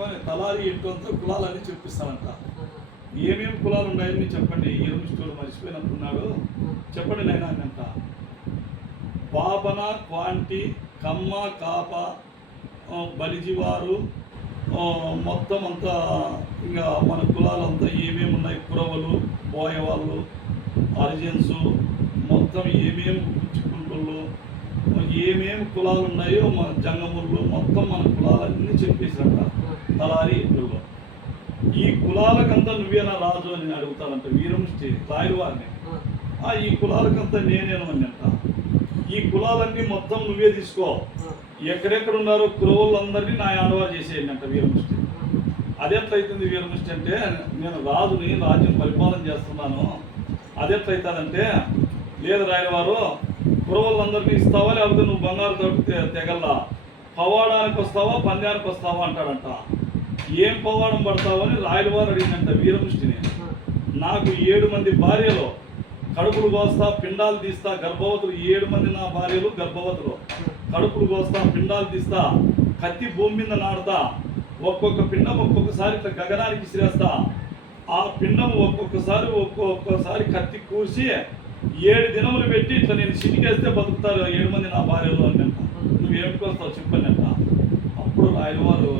పట్టుకొని తలారి ఇంటంతో కులాలన్నీ చెప్పిస్తానంట. ఏమేమి కులాలు ఉన్నాయని చెప్పండి. ఎరుమిస్టోడు మర్చిపోయినట్టున్నాడు, చెప్పండి నాయన అంట. పాపన, క్వాంటి, కమ్మ, కాప, బలిజివారు, మొత్తం అంతా ఇంకా మన కులాలంతా ఏమేమి ఉన్నాయి, కురవలు, బోయవాళ్ళు, అర్జెన్సు, మొత్తం ఏమేమి గుచ్చుకుంటుళ్ళు, ఏమేమి కులాలు ఉన్నాయో మన జంగముళ్ళు, మొత్తం మన కులాలన్నీ చెప్పేసారంట తలారి ఇంట్లో. ఈ కులాలకంతా నువ్వేనా రాజు అని అడుగుతాడంట వీరముష్టి రాయల వారిని. ఈ కులాలకంతా నేనేను అని అంట. ఈ కులాలన్నీ మొత్తం నువ్వే తీసుకో, ఎక్కడెక్కడ ఉన్నారో కురవులందరినీ నా ఆడవారు చేసేయండి అంట వీరముష్టి. అదెట్లయితుంది వీరముష్టి అంటే, నేను రాజుని, రాజ్యం పరిపాలన చేస్తున్నాను, అదెట్లయితుందంటే, లేదు రాయలవారు, కురవులందరినీ ఇస్తావా లేకపోతే నువ్వు బంగారు తోటి తెగల్లా, పవాడానికి వస్తావా పంద్యానికి వస్తావా అంటాడంట. ఏం పవాడం పడతావని రాయలవారు అడిగిందంట వీరముష్టిని. నాకు 7 మంది భార్యలు, కడుపులు కోస్తా, పిండాలు తీస్తా, గర్భవతులు 7 మంది నా భార్యలు గర్భవతులు, కడుపులు కోస్తా, పిండాలు తీస్తా, కత్తి భూమి మీద నాడుతా, ఒక్కొక్క పిండం ఒక్కొక్కసారి ఇట్లా గగనానికి శ్రేస్తా, ఆ పిండం ఒక్కొక్కసారి కత్తి కూర్చి 7 దినములు పెట్టి ఇట్లా నేను సిటికేస్తే బతుకుతారు 7 మంది నా భార్యలు అని అంట. నువ్వు ఏమిటి వస్తావు చెప్పండి అంట. అప్పుడు రాయలవారు